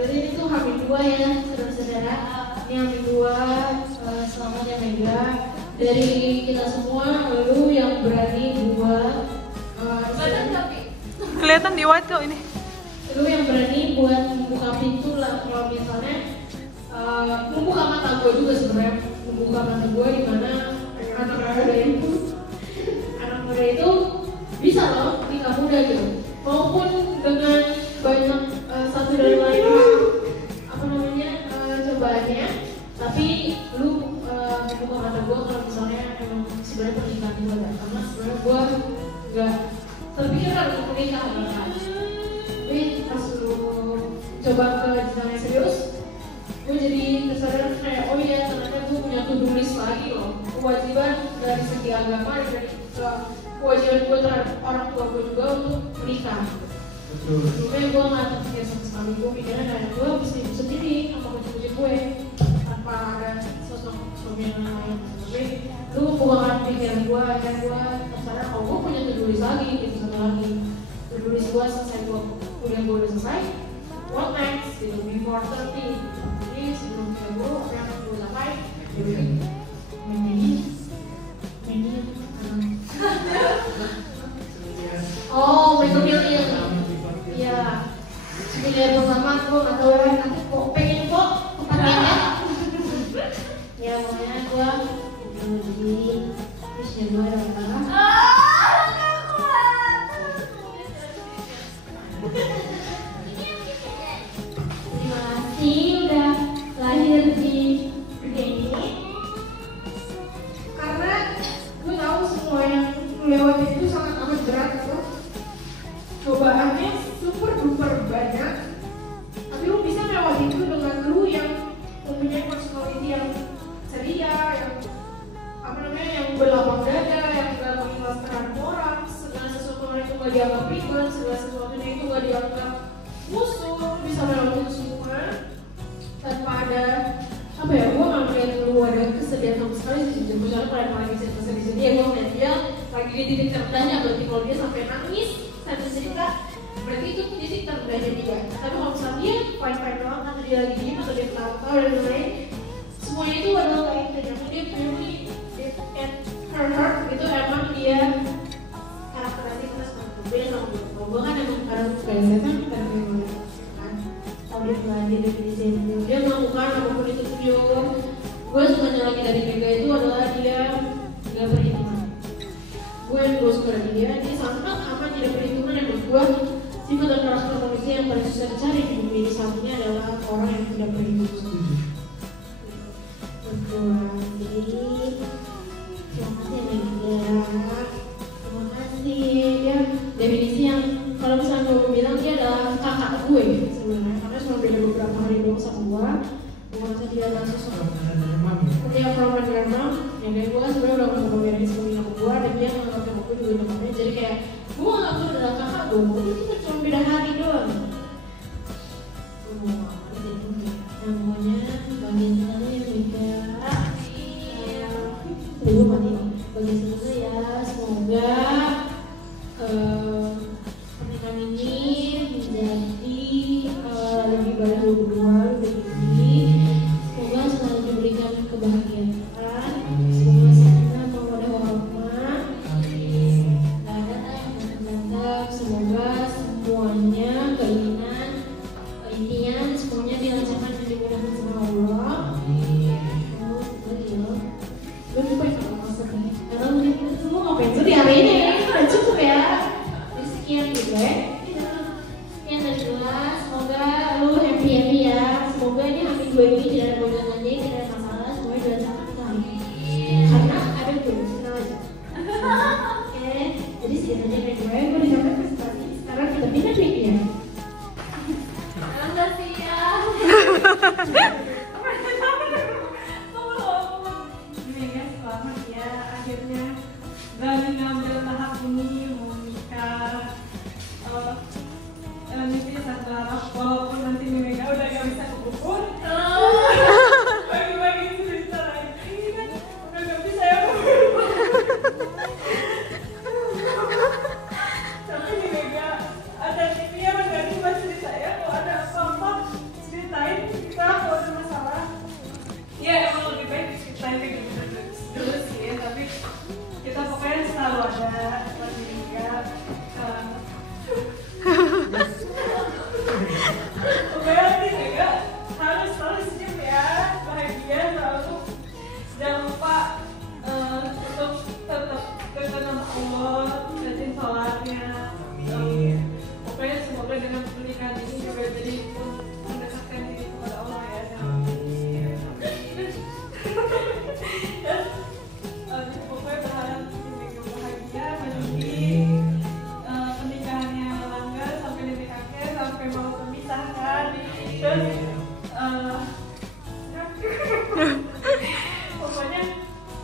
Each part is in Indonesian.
berarti ini tuh H-2 ya, saudara-saudara. Ini H-2, selamat ya Mega. Dari kita semua, lu yang berani buat kelihatan di white kok ini. Lu yang berani buat membuka pintu lah, kalau misalnya membuka mata gue juga sebenarnya, membuka mata gue di mana anak muda itu bisa loh nikah muda gitu, maupun dengan banyak satu dan lain cobaannya, tapi lu membuka mata gue kalau misalnya emang sebenarnya pernikahan gue ada, karena sebenarnya gue nggak terpikirkan untuk menikah kan. Tapi pas lu coba ke jenjang yang serius, gue jadi kesadaran kayak oh iya ternyata gue punya to-do list lagi loh, kewajiban dari segi agama dan dari kewajiban gue terhadap orang tua gue juga untuk menikah. Sebelumnya gue nggak terpikir sama sekali, gue mikirnya kayak gue bisa hidup sendiri sama kucing-kucing gue tanpa ada sosok suami yang lain. Tapi lu bukan pikiran gue, dan gue tersadar kalau gue punya to-do list lagi, gitu satu lagi to-do list gue selesai, kuliah gue udah selesai, what next, gitu, before 30. Jadi sebelum 30, apa yang gue capai, oh, Michael Million. Iya. Miliar pertama gue nggak tahu ya, nanti kok pengen kok kepastiannya. Ya pokoknya gue jadi terusnya gue adalah terima kasih udah lahir di dunia ini, karena gue tahu semua yang lewati itu sangat amat berat itu, cobaannya super duper banyak, tapi lu bisa melewati itu dengan lu yang mempunyai personality yang ceria, yang yang berlapang dada, yang gak mengikhlas terhadap orang, segala sesuatunya itu gak dianggap ribet, segala sesuatunya itu gak dianggap musuh. Lu bisa melewati itu semua tanpa ada apa ya, gue gak melihat lu ada kesedihan sama sekali sih. Misalnya kalau lagi cerita di sini ya gue ngeliat dia lagi di titik terendahnya, berarti kalau dia sampai nangis sampai cerita berarti itu titik terendahnya dia. Tapi kalau misalnya dia fine doang, atau dia lagi diem atau dia ketawa dan lain-lain, semuanya itu adalah kayak ternyata dia punya heart gitu, emang dia karakteristik plus berbeda sama gue. Kalau gue kan emang kadang kayak setan, kadang emang kan kalau dia belajar definisi dia melakukan apapun itu video. Gue sukanya lagi dari Mega itu adalah dia gak perhitungan. Gue suka dari dia sangat amat tidak perhitungan, dan menurut gue sifat dan karakter manusia yang paling susah dicari di bumi ini satunya adalah orang yang tidak perhitungan. Jadi terima kasih Mega, terima kasih ya. Definisi yang kalau misalnya gue bilang dia adalah kakak gue sebenarnya, karena cuma beda beberapa hari doang sama gue. Bukan saja dia adalah sosok ketika program drama yang kayak gue sebenarnya udah ngomong ngomongin sebagai nyokap gue, dan dia nganggap nyokap gue juga nyokapnya. Jadi kayak gue nganggap gue adalah kakak gue, itu cuma beda hari doang. Namanya bagian sana yang Mega. Dulu mati bagian sana ya. Semoga pernikahan ini menjadi lebih baik lu berdua, lebih tinggi. Semoga selalu diberikan kebahagiaan. Semoga sana mawadah warahmah. Gak ada yang mantap. Semoga semuanya keinginan, intinya semuanya dilancarkan dan dimudahkan sama Allah. Gue lupa ya kalau maksudnya, karena lu ngapain sedih hari ini ya, itu udah cukup ya. Sekian gitu ya. Sekian dan jelas, semoga lu happy ya. Semoga ini H-2 ini tidak ada goncangannya, tidak ada masalah, semuanya dilancarkan kita hari. Karena ada gue, senang aja. Oke, jadi sekian aja dari gue dicapai presentasi. Sekarang kita pindah ke ya. Selamat siang. Selamat ya, akhirnya dari ngambil tahap ini mau nikah. Ini sangat berharap walaupun nanti Mega udah gak bisa kebukun, bagi-bagi cerita lagi. Ini kan udah gak bisa ya. Tapi Mega ada tipnya kan, gak cuma cerita ya, kalau ada apa-apa Pokoknya nih Mega harus selalu senyum ya, bahagia selalu. Jangan lupa untuk tetap dekat sama Allah, rajin sholatnya. Pokoknya semoga dengan pernikahan ini juga jadi mendekatkan diri kepada Allah ya. Pokoknya berharap Mega bahagia, mandiri, pernikahannya langgeng sampai detik akhir, sampai mau memisahkan. Terus pokoknya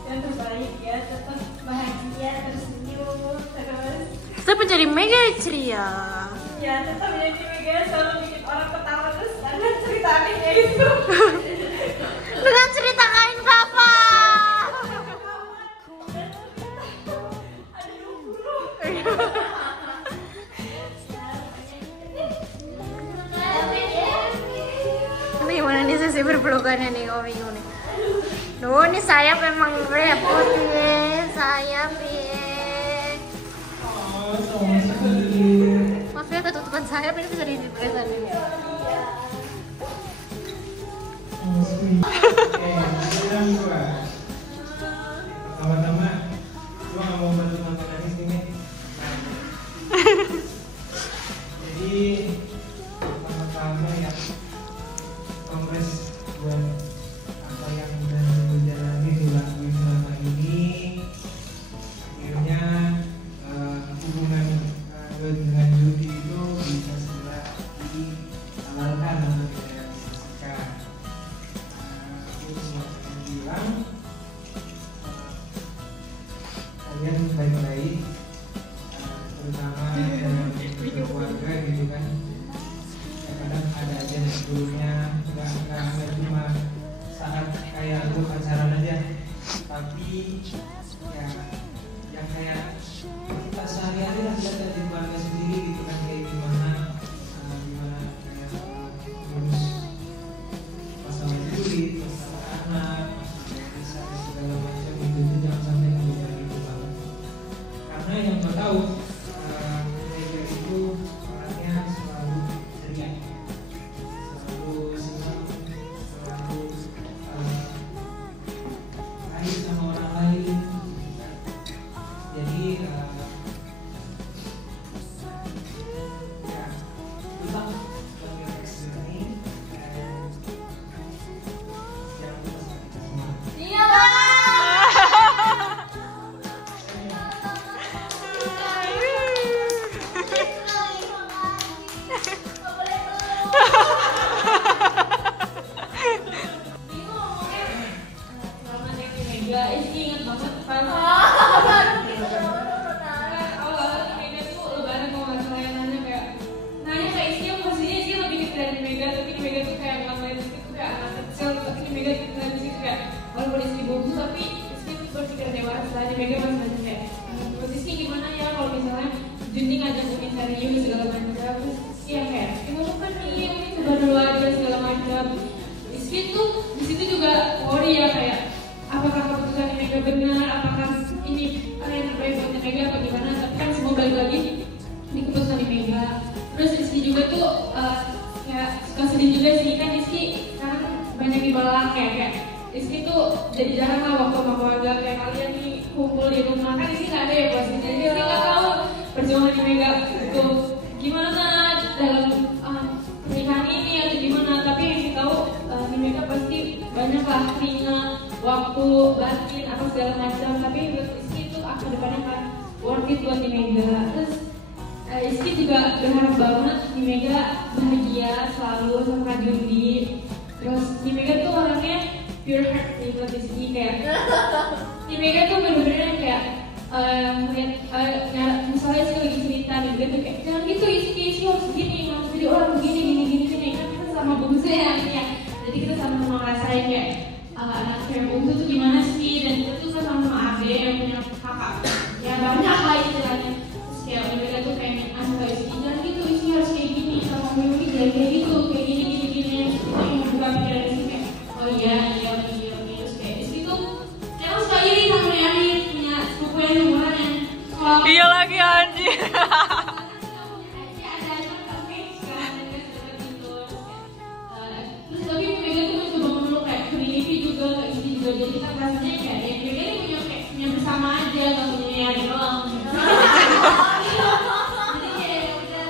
yang terbaik ya, tetap bahagia, tersenyum, terus Tetap menjadi Mega ceria. ya tetap menjadi Mega selalu bikin orang ketawa terus ada ceritain ya itu. Dengan cerita kain kapa. Ada 20. Ini gimana nih sesi berpelukannya nih, oh bingung nih. Duh, ini sayap memang repot ya, sayap ya. Maaf ya, ketutupan sayap ini bisa didepresan ini. Pertama-tama, gua nggak mau bantu nonton nangis ini. Jadi pertama-tama ya, kongres buat apa yang udah dijalani dilakuin selama ini. Akhirnya hubungan gue dengan Yudi itu bisa segera dihalalkan atau direalisasikan. Aku cuma pengen bilang kalian baik-baik, terutama dalam keluarga gitu kan. Kadang ada aja yang sebelumnya nggak cuma saat kayak aku pacaran aja, tapi ya kayak kita sehari-hari lah lihat dari keluarga sendiri gitu kan, kayak gimana kayak ngurus masalah duit, masalah anak, masalah desa segala macam itu jangan sampai keluar gitu banget. Karena yang gue tahu Mega itu orangnya selalu ceria, selalu senang, selalu baik sama orang lain. Jadi ya tetap bagi ekstrim ini dan jangan lupa sama kita semua. Selama Neng Mega, Iski inget banget pas awal-awal Mega tuh lebaran kalau nggak salah yang nanya ke Iski yang posisinya Iski lebih kecil dari Mega, tapi Mega tuh kayak ngelakuin Iski tuh kayak anak kecil, tapi Mega ngelakuin Iski tuh kayak walaupun Iski bagus tapi Iski tuh berpikir dewasa. Jadi Mega masih nanya kayak terus Iski gimana ya kalau misalnya Juni ngajak bikin serius segala macam, terus Iski yang kayak kita bukan nih ini coba dulu aja segala macam. Iski tuh di situ juga worry ya kayak apakah keputusan Mega benar, apakah ini yang terbaik buat Mega apa gimana, tapi kan semua balik lagi di keputusan Mega. Terus Rizky juga tuh kayak suka sedih juga sih, kan Rizky sekarang banyak di belakang kayak Rizky tuh jadi jarang lah waktu sama keluarga kayak kalian nih kumpul di rumah, kan Rizky nggak ada ya posisinya, jadi Rizky nggak tahu perjuangan di Mega itu gimana dalam pernikahan ini atau gimana, tapi yang Rizky tahu di Mega pasti banyak lah keringat, waktu, batin, apa segala macam, tapi buat Rizky itu ke depannya kan worth it buat di Mega. Terus Rizky juga berharap banget di Mega bahagia selalu sama Kak Jundi. Terus di Mega tuh orangnya pure heart nih buat Rizky, kayak di Mega tuh bener-bener kayak ngeliat misalnya Rizky lagi cerita nih, dia tuh kayak jangan gitu Rizky harus begini, harus jadi orang begini, gini kan kita sama bungsu ya, jadi kita sama-sama ngerasain kayak anak cewek bungsu tuh gimana sih, dan kita tuh sama-sama adik yang punya kakak ya banyak lah istilahnya. Terus kayak mereka tuh pengen kayak jangan gitu, Rizky harus kayak gini, sama Mimi jangan kayak gitu, kayak gini itu yang buka pikiran Rizky kayak oh iya terus kayak Rizky tuh emang suka iri sama Yari punya sepupu yang umuran Iya lagi anjir. rasanya kayak ya dia punya bersama aja, nggak punya yang doang. Jadi kayak udah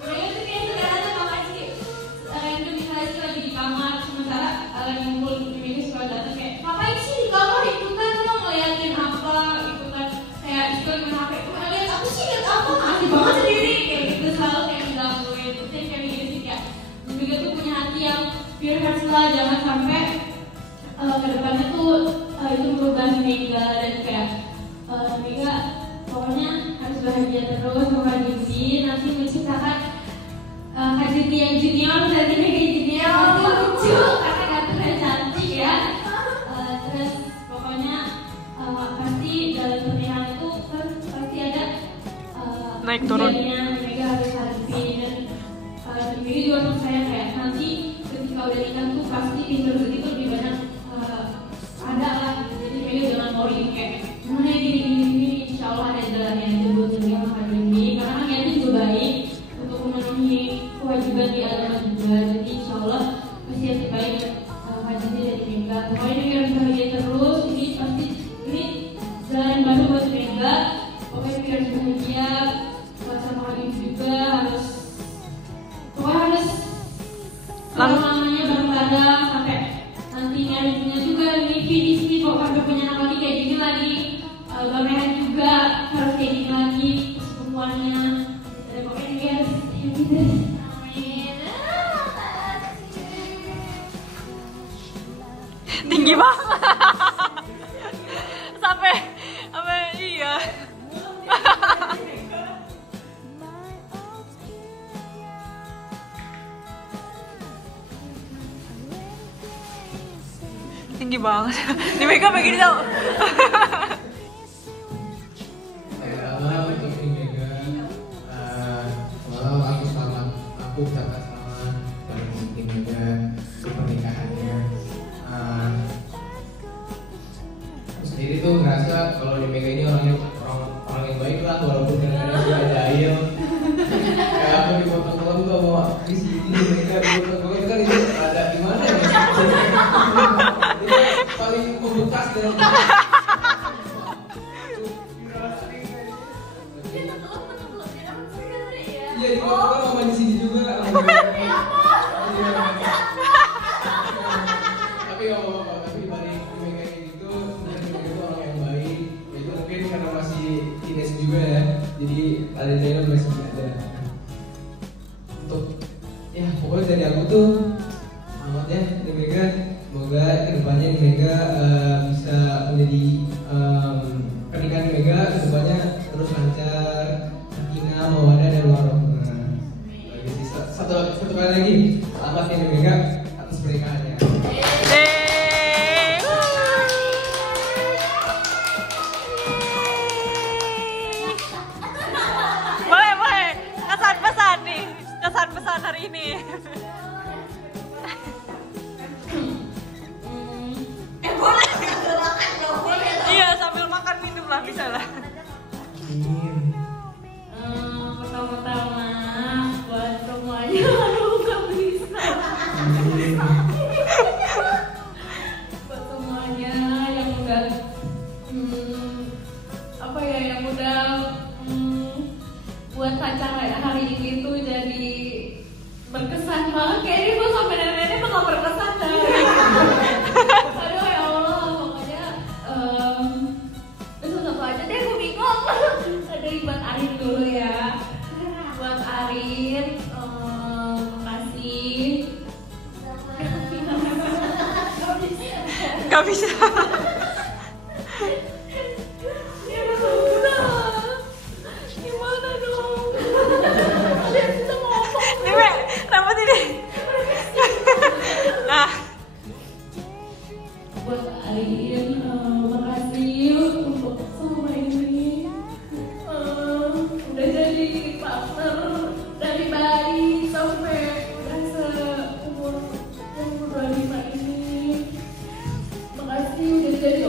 mereka tuh kayak sekarang tuh kapan sih random misalnya lagi di kamar sementara lagi ngumpul mereka suka datang kayak ngapain sih di kamar ikutan lo ngeliatin apa ikutan kayak ikutan main HP lihat aku sih lihat apa asik banget sendiri kayak gitu selalu kayak ngegangguin terus kayak gitu sih kayak mereka tuh punya hati yang pure heart lah, jangan sampai kedepannya tuh itu berubah Mega dan kayak Mega pokoknya harus bahagia terus sama Kak Jinti, nanti menciptakan Kak Jinti yang junior dan Mega junior lucu karena ganteng dan cantik ya. Terus pokoknya pasti dalam pernikahan itu kan pasti ada naik turun. Mega harus hadapin dan Mega juga percaya kayak nanti ketika udah nikah tuh pasti pintu rezeki tuh lebih banyak ada lah. Jadi Mega jangan worry kayak gimana gini insya Allah ada jalannya aja buat jadi sama Kak Jinti karena kan niatnya juga baik untuk memenuhi kewajiban di agama juga. Jadi insya Allah pasti yang terbaik Kak Jinti dari Mega. Pokoknya Mega harus bahagia terus. Ini pasti ini jalan baru buat Mega. Pokoknya Mega harus bahagia sama Kak Jinti juga harus pokoknya harus lama-lamanya bareng-bareng sampai nantinya punya juga mimpi di sini kok sampai punya anak lagi kayak gini lagi Bamehan juga harus kayak gini lagi semuanya dan pokoknya dia harus happy deh. Amin. Tinggi banget. sampai iya. Tinggi banget. Di Mega begini tau. Pertama untuk Mega, walau aku ucapkan selamat dari Mega untuk pernikahannya. Aku sendiri tuh ngerasa kalau di Mega ini orang yang baik lah, walaupun kadang-kadang dia jahil. Kayak aku di foto-foto tuh mau di sini Mega di foto-foto itu kan itu ada gimana ya? Paling membekas dalam iya di foto kan mama di sini juga tapi nggak apa-apa, tapi balik Mega kayak gitu sebenarnya Mega itu orang yang baik itu mungkin karena masih teenage juga ya jadi ada masih ada untuk ya pokoknya dari aku tuh selamat ya di Mega. Semoga kedepannya Mega bisa menjadi pernikahan Mega kedepannya terus lancar, sakinah, mawaddah dan warahmah. Satu kali lagi, selamat ya Mega atas pernikahannya. Boleh kesan-pesan nih, kesan-pesan hari ini. Iya sambil makan minum lah bisa lah. Pertama-tama buat semuanya, aduh gak bisa. Buat semuanya yang udah yang udah buat acara hari ini tuh jadi berkesan banget. Kayaknya gue sampai nenek-nenek bakal berkesan dah. Aduh ya Allah, pokoknya satu aja deh, gue bingung. Dari buat Arin dulu ya. Buat Arin, makasih. Gak bisa. Gimana dong? Dia bisa ngomong. Nih, rambut ini. Nah, buat Arin, makasih untuk semua ini. Udah jadi partner dari bayi sampai udah seumur 25 ini. Makasih udah jadi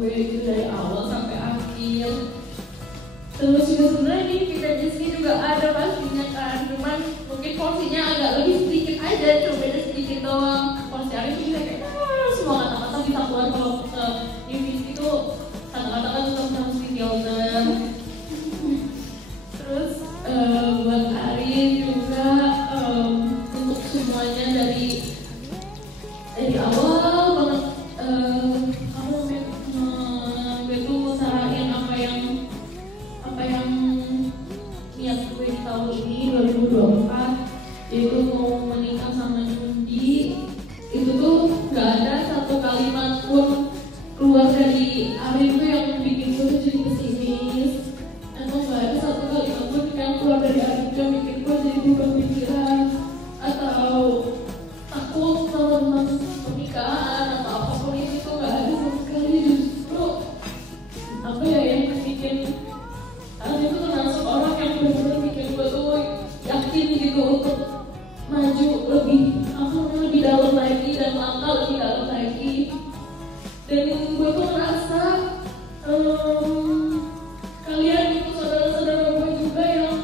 gue itu dari awal sampai akhir. Terus juga sebenarnya di Kita Disney juga ada pastinya kan, cuman mungkin porsinya agak lebih sedikit aja, cuma beda sedikit doang. Porsi Arif juga kayak semua kata-kata bisa keluar. Kalau di Disney itu kata-kata kan tetap harus di-filter. Terus buat Arif juga untuk semuanya dari awal banget gue tuh usahain apa yang niat gue di tahun ini 2024, yaitu mau menikah sama Jundi. Itu tuh gak ada satu kalimat pun keluar dari Arif tuh yang bikin gue tuh jadi pesimis, atau gak ada satu kalimat pun yang keluar dari Arif yang bikin gue jadi berubah pikiran atau takut tentang pernikahan atau apapun itu tuh gak ada sama sekali. Justru apa ya yang bikin Arif itu termasuk orang yang benar-benar bikin gue tuh yakin gitu untuk maju lebih dalam lagi dan langkah lebih dalam lagi. Dan gue tuh merasa kalian itu saudara-saudara gue juga yang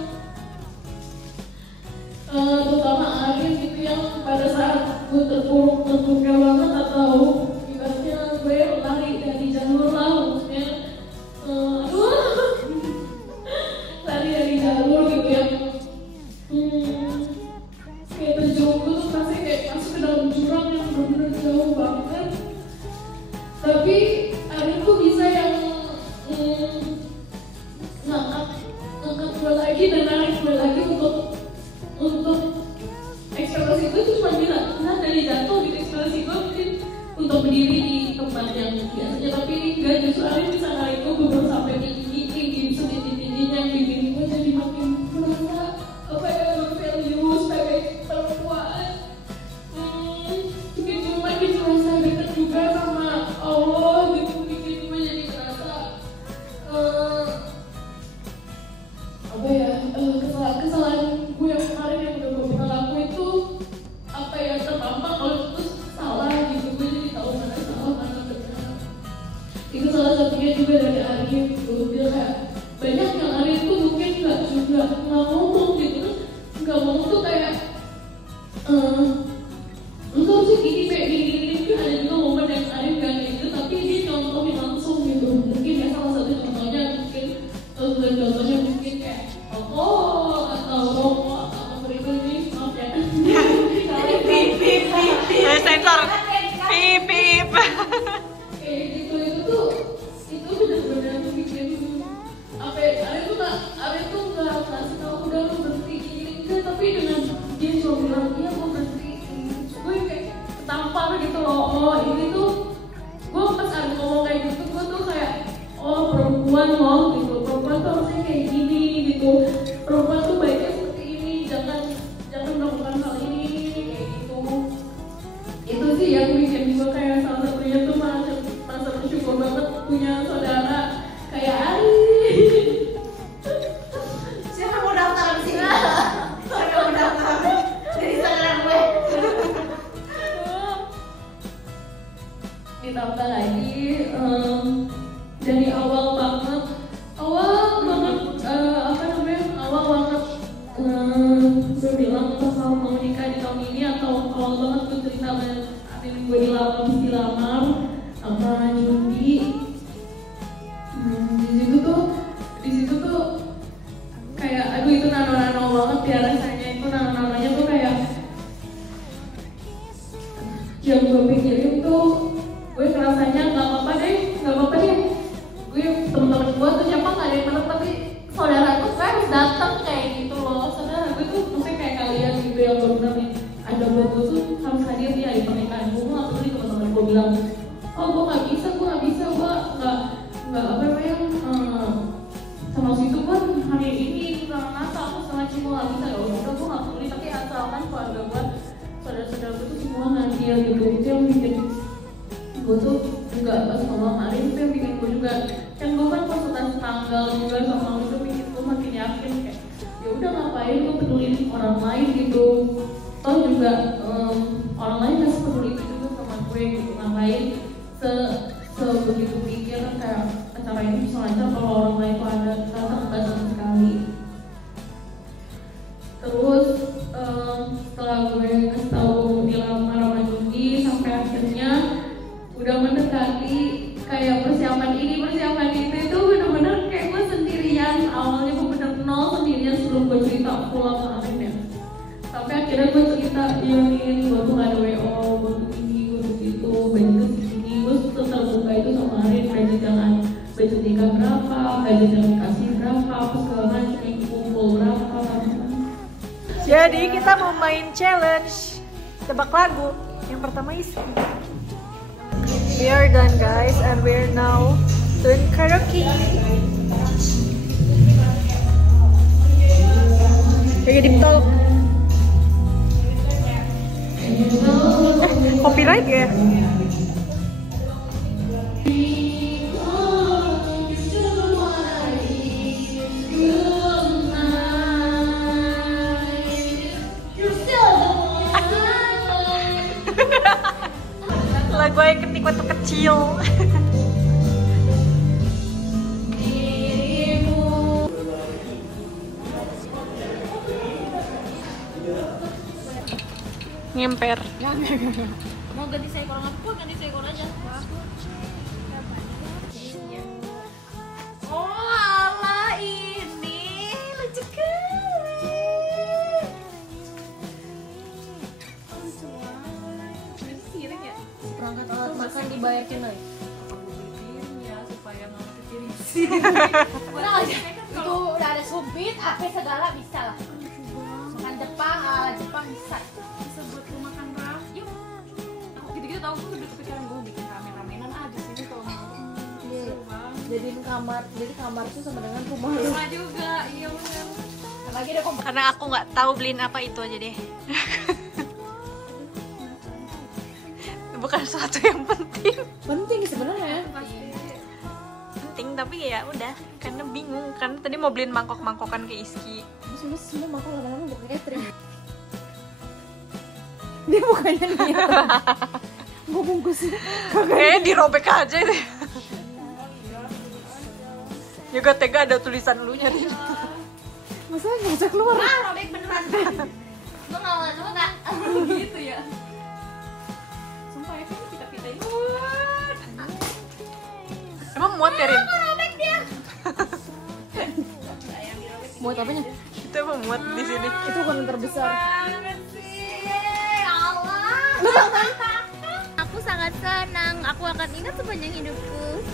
terutama Arif gitu yang pada saat gue terpuruk banget atau ibaratnya gue lari dari jalur lah, maksudnya lari dari jalur gitu yang kayak terjerumus tuh pasti kayak masuk ke dalam jurang yang benar-benar jauh banget. Tapi Arif tuh bisa yang ngangkat gue lagi dan narik gue lagi untuk ekspresi gue tuh cuma bilang dari jatuh gitu, ekspresi gue mungkin untuk berdiri di tempat yang biasanya, tapi enggak, justru Arif bisa narik gue sampai tinggi setinggi-tingginya yang bikin gue jadi makin merasa apa ya, value sebagai perempuan. Bikin gue makin merasa dekat juga sama Allah gitu, bikin gue jadi merasa apa ya, kesalahan gue yang kemarin yang udah gue pernah lakuin itu apa ya, terpampang kalau itu salah gitu. Gue jadi tahu mana salah mana benar. Itu salah satunya juga dari Arif gitu. Dia kayak banyak yang Arif tuh mungkin nggak ngomong gitu, nggak ngomong tuh kayak lu tuh harusnya gini kayak gini. Ada juga momen yang Arif gak kayak gitu, tapi dia contohin langsung gitu. Mungkin ya salah satu contohnya mungkin kayak atau rokok atau apa itu nih, maaf ya. Sensor. Pip. Kayak gitu itu benar-benar bikin apa ya, Arif tuh nggak kasih tahu udah lu berhenti gini enggak, tapi dengan dia cuma bilang iya mau berhenti, gue kayak ketampar gitu loh. Oh ini tuh gue pas Arif ngomong kayak gitu, gue tuh kayak perempuan loh gitu, perempuan tuh harusnya kayak gini gitu, perempuan tuh baiknya seperti ini, jangan melakukan hal ini kayak gitu. Itu sih yang bikin gue kayak salah satunya tuh merasa bersyukur banget punya saudara kayak Ari. Siapa mau daftar di sini? Siapa mau daftar? Jadi saudara gue. Ditambah lagi dari awal banget gue bilang bakal mau nikah di tahun ini, atau awal banget gue cerita gue habis dilamar sama Jundi. acara ini bisa lancar kalau orang lain itu ada, ternyata enggak sama sekali. Terus setelah gue kasih tahu dilamar sama Juni, sampai akhirnya udah mendekati kayak persiapan ini persiapan itu bener-bener kayak gue sendirian. Awalnya gue bener nol sendirian sebelum gue cerita full sama Arin ya. Sampai akhirnya gue cerita, iya nih gue tuh gak ada WO, gue tuh ini, gue tuh gitu, budget segini. Gue setelah buka itu sama Arin, budget nikah berapa, budget yang dikasih berapa, apa segala macam, kumpul berapa. Jadi kita mau main challenge tebak lagu. Yang pertama Iski. We are done guys and we're now doing karaoke. Kayak di tol. Copyright ya? Lagu yang ketik waktu kecil. Ngemper. Mau ganti seekor apa? Ganti seekor aja. Oh ala ini lucu kali. Sirik ya? Perangkat alat makan dibayarkan lagi. Ya supaya nggak kecil. Kurang aja. Itu udah ada sumpit, apa segala bisa lah. Makan Jepang, ala Jepang bisa. Buat lu makan ram, yuk. Aku gitu-gitu tau, gue udah kepikiran gue bikin ramen-ramenan aja sini kalau mau. Iya. Jadiin kamar, jadi kamar tuh sama dengan rumah lu. Rumah juga, iya bener. Lagi ada kompor. Karena aku nggak tahu beliin apa itu aja deh. Bukan sesuatu yang penting. Penting sebenarnya. Penting tapi ya udah, karena bingung kan tadi mau beliin mangkok-mangkokan ke Iski. Terus semua makan lama-lama bukan catering. Dia bukannya niat. Gue bungkusin. Kayaknya dirobek aja deh. Juga tega ada tulisan lu nyari. Masa nggak bisa keluar? Robek beneran. Gue nggak suka. Gitu ya. Sumpah ya kan kita pitain. Emang muat ya Rin? Robek dia. Muat apanya? Itu emang muat di sini. Itu ukuran terbesar. Aku sangat senang. Aku akan ingat sepanjang hidupku.